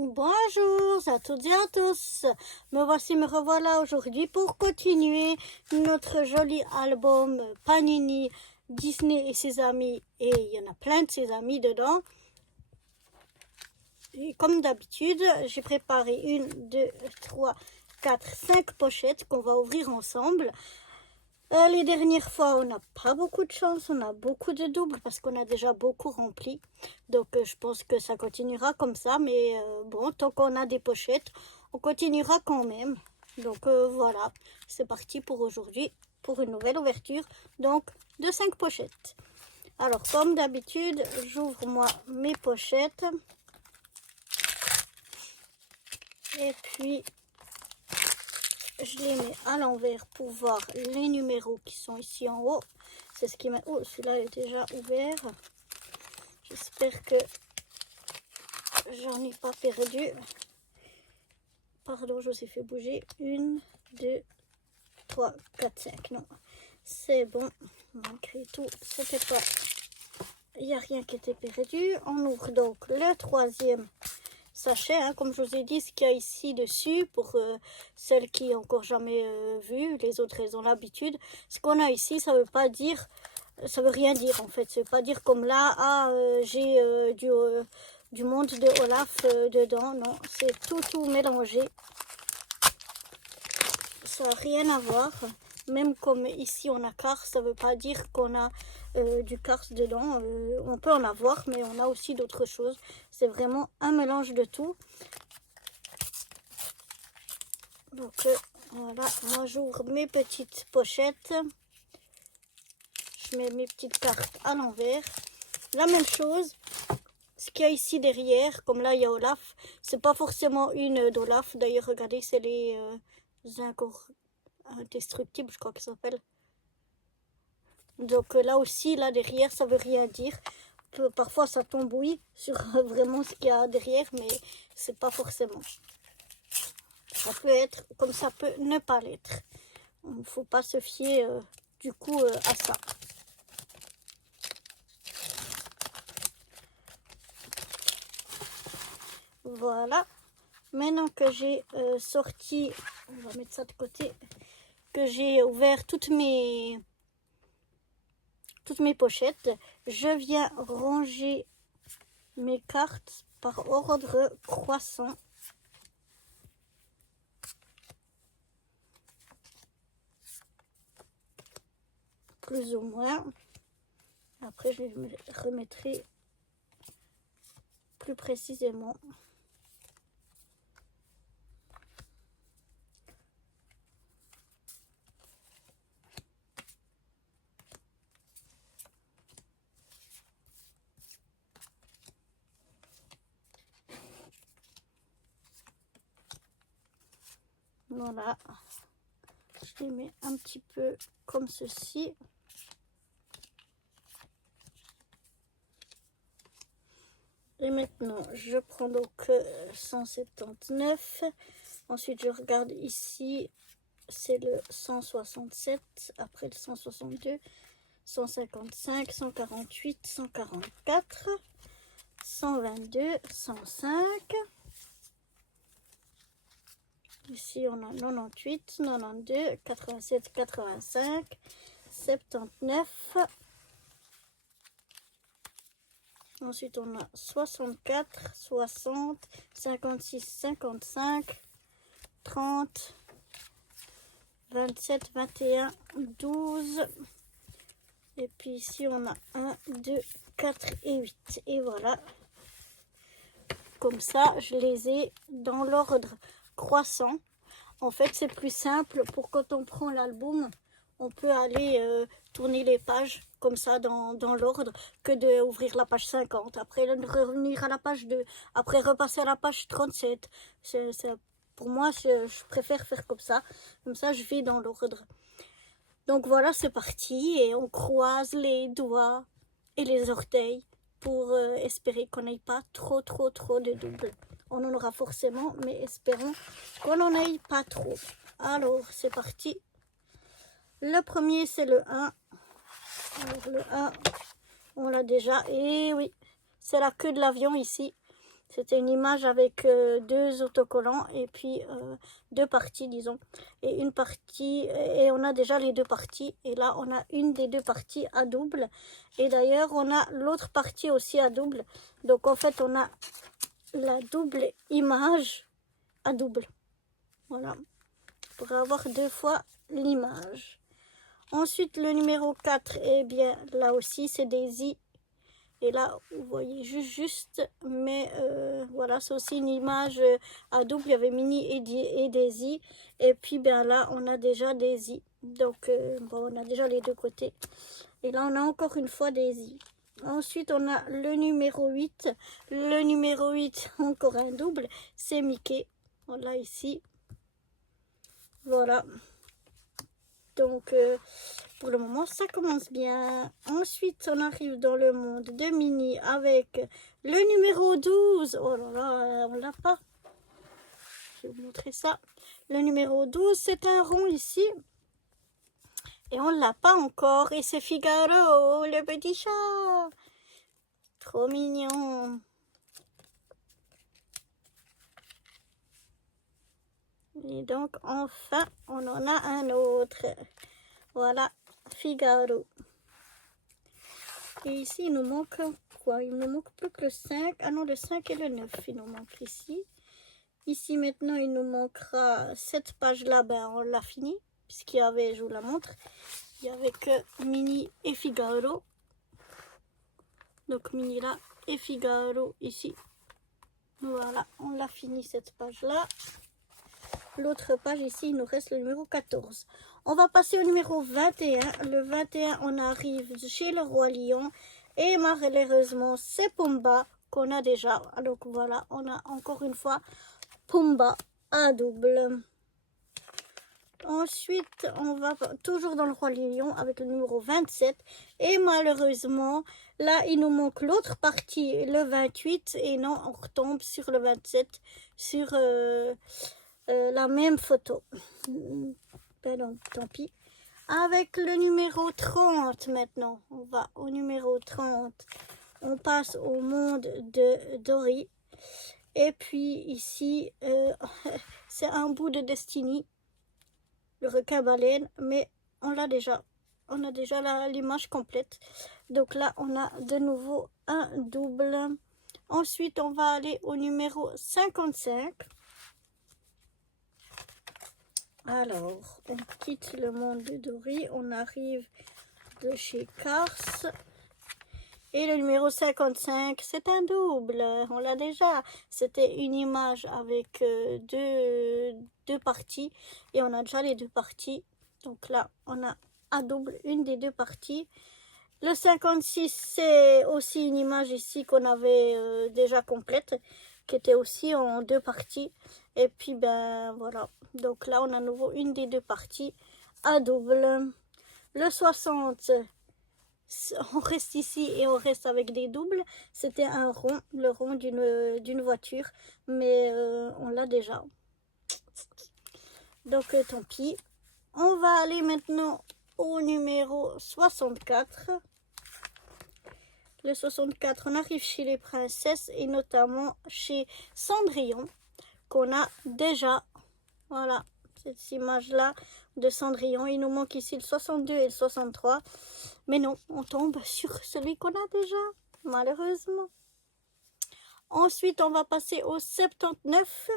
Bonjour à toutes et à tous, me revoilà aujourd'hui pour continuer notre joli album Panini, Disney et ses amis, et il y en a plein de ses amis dedans. Et comme d'habitude, j'ai préparé 1, 2, 3, 4, 5 pochettes qu'on va ouvrir ensemble. Les dernières fois, on n'a pas beaucoup de chance, on a beaucoup de doubles parce qu'on a déjà beaucoup rempli. Donc, je pense que ça continuera comme ça. Mais bon, tant qu'on a des pochettes, on continuera quand même. Donc, voilà, c'est parti pour aujourd'hui, pour une nouvelle ouverture. Donc, de 5 pochettes. Alors, comme d'habitude, j'ouvre moi mes pochettes. Et puis, je les mets à l'envers pour voir les numéros qui sont ici en haut. C'est ce qui m'a... Oh, celui-là est déjà ouvert. J'espère que j'en ai pas perdu. Pardon, je vous ai fait bouger. 1, 2, 3, 4, 5. Non, c'est bon. Malgré tout, c'était pas... Il n'y a rien qui était perdu. On ouvre donc le troisième sachet, hein, comme je vous ai dit, ce qu'il y a ici dessus pour celles qui n'ont encore jamais vu, les autres elles ont l'habitude. Ce qu'on a ici, ça veut pas dire, ça veut rien dire en fait. Ça veut pas dire comme là, j'ai du monde de Olaf dedans. Non, c'est tout mélangé. Ça n'a rien à voir. Même comme ici on a Cars, ça veut pas dire qu'on a du Cars dedans. On peut en avoir, mais on a aussi d'autres choses. C'est vraiment un mélange de tout. Donc voilà, moi j'ouvre mes petites pochettes. Je mets mes petites cartes à l'envers. La même chose, ce qu'il y a ici derrière, comme là il y a Olaf, c'est pas forcément une d'Olaf. D'ailleurs, regardez, c'est les indestructibles, je crois que ça s'appelle. Donc là aussi, là derrière, ça veut rien dire. Parfois ça tombe oui sur vraiment ce qu'il y a derrière, mais c'est pas forcément. Ça peut être comme ça peut ne pas l'être. Il ne faut pas se fier du coup à ça. Voilà. Maintenant que j'ai sorti, on va mettre ça de côté, que j'ai ouvert toutes mes pochettes, je viens ranger mes cartes par ordre croissant. Plus ou moins. Après, je les remettrai plus précisément. Voilà, je les mets un petit peu comme ceci. Et maintenant, je prends donc 179. Ensuite, je regarde ici, c'est le 167. Après le 162, 155, 148, 144, 122, 105. Ici, on a 98, 92, 87, 85, 79. Ensuite, on a 64, 60, 56, 55, 30, 27, 21, 12. Et puis ici, on a 1, 2, 4 et 8. Et voilà. Comme ça, je les ai dans l'ordre croissant. En fait, c'est plus simple pour quand on prend l'album, on peut aller tourner les pages comme ça dans l'ordre que d'ouvrir la page 50. Après, revenir à la page 2. Après, repasser à la page 37. Pour moi, je préfère faire comme ça. Comme ça, je vais dans l'ordre. Donc voilà, c'est parti. Et on croise les doigts et les orteils pour espérer qu'on n'ait pas trop de doubles. On en aura forcément, mais espérons qu'on n'en ait pas trop. Alors, c'est parti. Le premier, c'est le 1. Alors, le 1, on l'a déjà. Et oui, c'est la queue de l'avion ici. C'était une image avec deux autocollants et puis deux parties, disons. Et une partie, et on a déjà les deux parties. Et là, on a une des deux parties à double. Et d'ailleurs, on a l'autre partie aussi à double. Donc, en fait, on a la double image à double. Voilà. Pour avoir deux fois l'image. Ensuite, le numéro 4, eh bien, là aussi, c'est des i. Et là, vous voyez juste, mais voilà, c'est aussi une image à double. Il y avait mini et des i. Et puis, bien là, on a déjà des i. Donc, bon, on a déjà les deux côtés. Et là, on a encore une fois des i. Ensuite, on a le numéro 8. Le numéro 8, encore un double, c'est Mickey. On l'a ici. Voilà. Donc, pour le moment, ça commence bien. Ensuite, on arrive dans le monde de Mini avec le numéro 12. Oh là là, on l'a pas. Je vais vous montrer ça. Le numéro 12, c'est un rond ici. Et on ne l'a pas encore. Et c'est Figaro, le petit chat. Trop mignon. Et donc, enfin, on en a un autre. Voilà, Figaro. Et ici, il nous manque quoi? Il nous manque plus que le 5. Ah non, le 5 et le 9, il nous manque ici. Ici, maintenant, il nous manquera cette page-là. Ben, on l'a fini. Puisqu'il y avait, je vous la montre, il y avait que Mini et Figaro. Donc, Mini là et Figaro ici. Voilà, on l'a fini cette page-là. L'autre page ici, il nous reste le numéro 14. On va passer au numéro 21. Le 21, on arrive chez le Roi Lion. Et malheureusement, c'est Pumba qu'on a déjà. Donc voilà, on a encore une fois Pumba à double. Ensuite, on va toujours dans le Roi Lion avec le numéro 27. Et malheureusement, là, il nous manque l'autre partie, le 28. Et non, on retombe sur le 27, sur la même photo. Ben non, tant pis. Avec le numéro 30 maintenant. On va au numéro 30. On passe au monde de Dory. Et puis ici, c'est un bout de Destiny. Le requin-baleine. Mais on l'a déjà. On a déjà l'image complète. Donc là, on a de nouveau un double. Ensuite, on va aller au numéro 55. Alors, on quitte le monde de Dory, on arrive de chez Cars. Et le numéro 55, c'est un double, on l'a déjà. C'était une image avec deux parties. Et on a déjà les deux parties. Donc là, on a un double, une des deux parties. Le 56, c'est aussi une image ici qu'on avait déjà complète, qui était aussi en deux parties. Et puis, ben voilà. Donc là, on a à nouveau une des deux parties à double. Le 60, on reste ici et on reste avec des doubles. C'était un rond, le rond d'une voiture. Mais on l'a déjà. Donc, tant pis. On va aller maintenant au numéro 64. Le 64, on arrive chez les princesses et notamment chez Cendrillon qu'on a déjà. Voilà, cette image-là de Cendrillon. Il nous manque ici le 62 et le 63. Mais non, on tombe sur celui qu'on a déjà, malheureusement. Ensuite, on va passer au 79.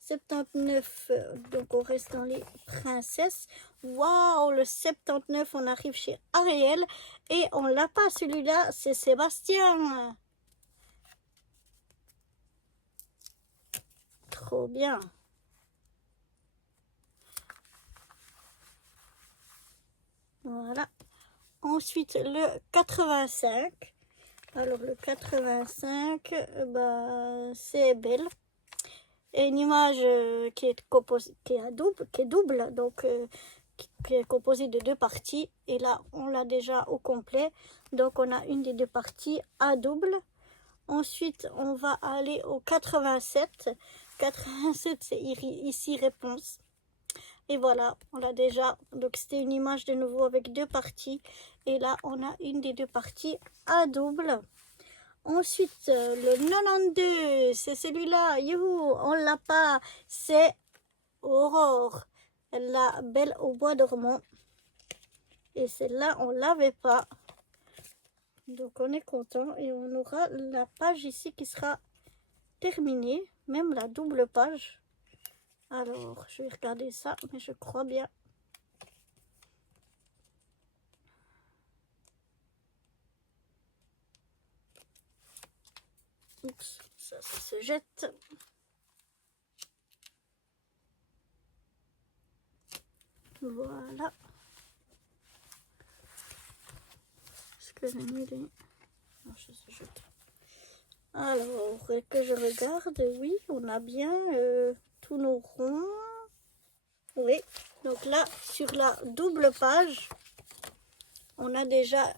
79, donc on reste dans les princesses. Waouh, le 79, on arrive chez Ariel et on l'a pas, celui-là, c'est Sébastien. Trop bien. Voilà. Ensuite, le 85. Alors, le 85, bah, c'est Belle. Et une image qui est double, donc qui est composée de deux parties. Et là, on l'a déjà au complet. Donc, on a une des deux parties à double. Ensuite, on va aller au 87. 87, c'est ici réponse. Et voilà, on l'a déjà. Donc, c'était une image de nouveau avec deux parties. Et là, on a une des deux parties à double. Ensuite, le 92, c'est celui-là. Youhou, on l'a pas. C'est Aurore, la Belle au bois dormant. Et celle-là, on l'avait pas. Donc, on est content. Et on aura la page ici qui sera terminée. Même la double page. Alors, je vais regarder ça, mais je crois bien. Oups, ça se jette. Voilà. Est-ce que j'ai mis les... Non, ça se jette. Alors, que je regarde, oui, on a bien tous nos ronds. Oui, donc là, sur la double page, on a déjà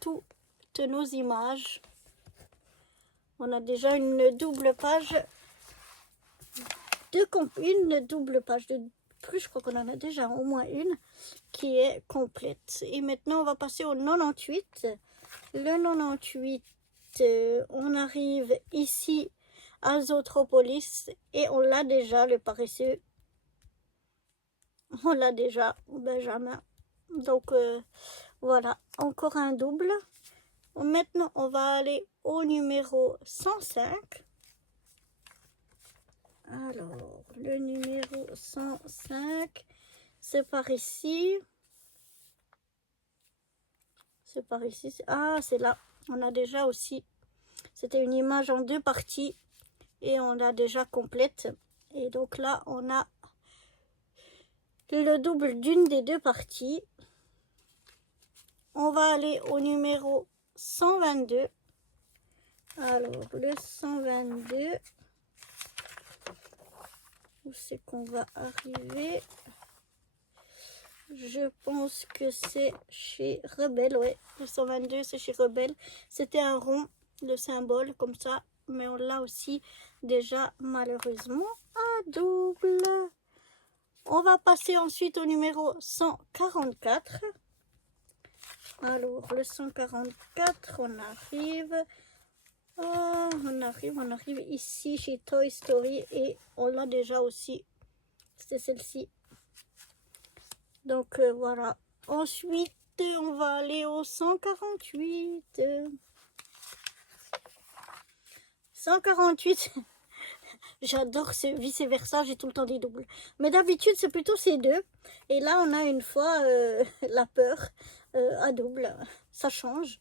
toutes nos images. On a déjà une double page, une double page de plus, je crois qu'on en a déjà au moins une qui est complète. Et maintenant, on va passer au 98. Le 98, on arrive ici à Zootropolis et on l'a déjà, le paresseux. On l'a déjà, Benjamin. Donc, voilà, encore un double. Maintenant, on va aller au numéro 105. Alors, le numéro 105, c'est par ici. C'est par ici. Ah, c'est là. On a déjà aussi. C'était une image en deux parties. Et on l'a déjà complète. Et donc là, on a le double d'une des deux parties. On va aller au numéro 122. Alors, le 122. Où c'est qu'on va arriver? Je pense que c'est chez Rebelle, ouais. Le 122, c'est chez Rebelle. C'était un rond, le symbole, comme ça. Mais on l'a aussi déjà, malheureusement, à double. On va passer ensuite au numéro 144. Alors, le 144, on arrive... Oh, on arrive ici chez Toy Story et on l'a déjà aussi. C'était celle-ci. Donc voilà. Ensuite, on va aller au 148. 148. J'adore ce vice-versa, j'ai tout le temps des doubles. Mais d'habitude, c'est plutôt ces deux. Et là, on a une fois la peur à double. Ça change.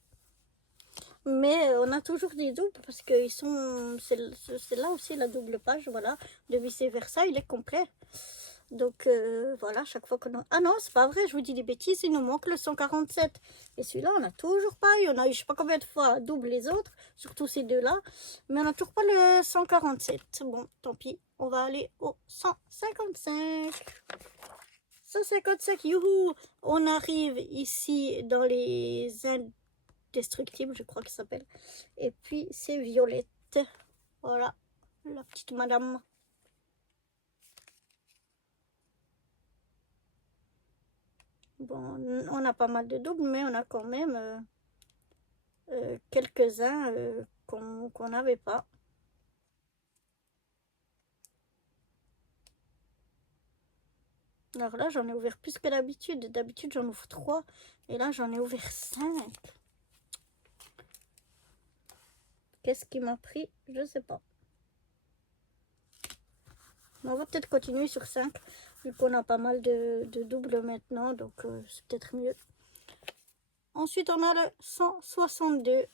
Mais on a toujours des doubles parce que ils sont, c'est là aussi la double page, voilà, de vice-versa, il est complet. Donc voilà, chaque fois qu'on a... Ah non, c'est pas vrai, je vous dis des bêtises, il nous manque le 147. Et celui-là, on n'a toujours pas eu, on a eu je sais pas combien de fois double les autres, surtout ces deux-là. Mais on n'a toujours pas le 147. Bon, tant pis, on va aller au 155. 155, youhou! On arrive ici dans les indestructibles, je crois que ça s'appelle. Et puis, c'est Violette. Voilà, la petite madame. Bon, on a pas mal de doubles, mais on a quand même quelques-uns qu'on n'avait pas. Alors là, j'en ai ouvert plus que d'habitude. D'habitude, j'en ouvre 3. Et là, j'en ai ouvert 5. Qu'est-ce qui m'a pris? Je sais pas. On va peut-être continuer sur 5. Vu qu'on a pas mal de doubles maintenant. Donc, c'est peut-être mieux. Ensuite, on a le 162.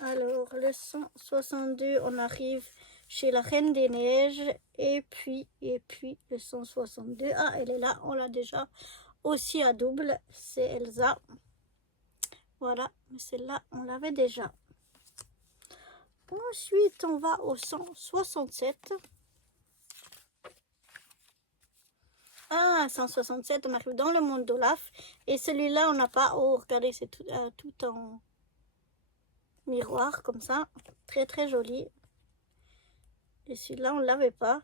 Alors, le 162, on arrive chez la Reine des Neiges. Et puis, le 162. Ah, elle est là, on l'a déjà aussi à double. C'est Elsa. Voilà, mais celle-là, on l'avait déjà. Ensuite, on va au 167. Ah, 167, on arrive dans le monde d'Olaf. Et celui-là, on n'a pas... Oh, regardez, c'est tout en miroir, comme ça. Très, très joli. Et celui-là, on ne l'avait pas.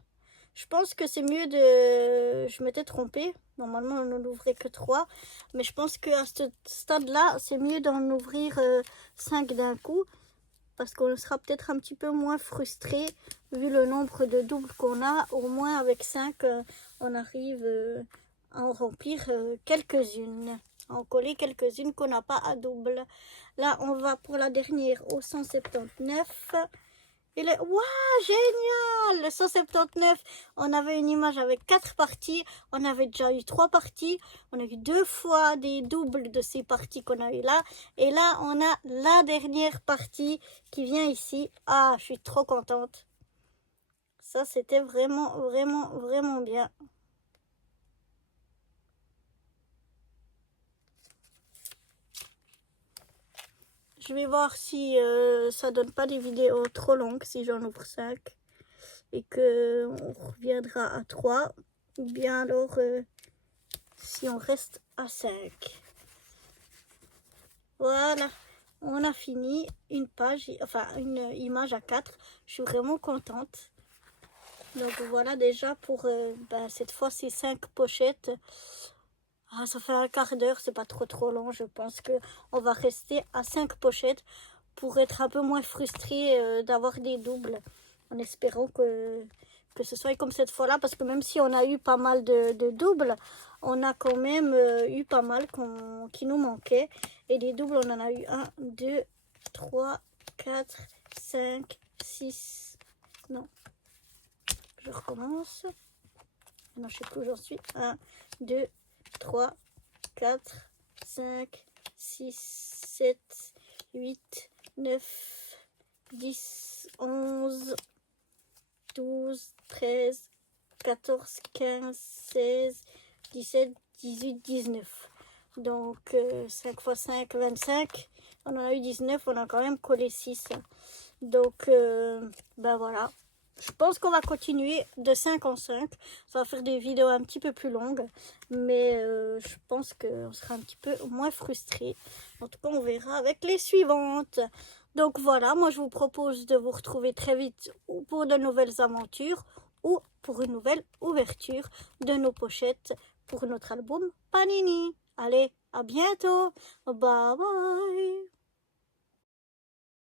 Je pense que c'est mieux de... Je m'étais trompée. Normalement, on n'en ouvrait que 3. Mais je pense qu'à ce stade-là, c'est mieux d'en ouvrir 5 d'un coup. Parce qu'on sera peut-être un petit peu moins frustré. Vu le nombre de doubles qu'on a. Au moins avec 5, on arrive à en remplir quelques-unes. À en coller quelques-unes qu'on n'a pas à double. Là, on va pour la dernière au 179. Et le... Waouh, génial! Le 179, on avait une image avec 4 parties. On avait déjà eu 3 parties. On a eu 2 fois des doubles de ces parties qu'on a eu là. Et là, on a la dernière partie qui vient ici. Ah, je suis trop contente. Ça, c'était vraiment, vraiment, vraiment bien. Je vais voir si ça donne pas des vidéos trop longues si j'en ouvre 5 et que on reviendra à 3 ou bien alors si on reste à 5. Voilà, on a fini une page, enfin une image à 4. Je suis vraiment contente. Donc voilà déjà pour cette fois ces 5 pochettes. Ah, ça fait un quart d'heure, c'est pas trop long. Je pense que on va rester à 5 pochettes pour être un peu moins frustré d'avoir des doubles. En espérant que ce soit comme cette fois-là. Parce que même si on a eu pas mal de doubles, on a quand même eu pas mal qui nous manquaient. Et des doubles, on en a eu 1, 2, 3, 4, 5, 6. Non. Je recommence. Non, je sais plus où j'en suis. 1, 2, 3, 4, 5, 6, 7, 8, 9, 10, 11, 12, 13, 14, 15, 16, 17, 18, 19. Donc 5 x 5, 25. On en a eu 19, on a quand même collé 6. Donc ben voilà. Je pense qu'on va continuer de 5 en 5. Ça va faire des vidéos un petit peu plus longues. Mais je pense qu'on sera un petit peu moins frustré. En tout cas, on verra avec les suivantes. Donc voilà, moi je vous propose de vous retrouver très vite ou pour de nouvelles aventures ou pour une nouvelle ouverture de nos pochettes pour notre album Panini. Allez, à bientôt. Bye bye.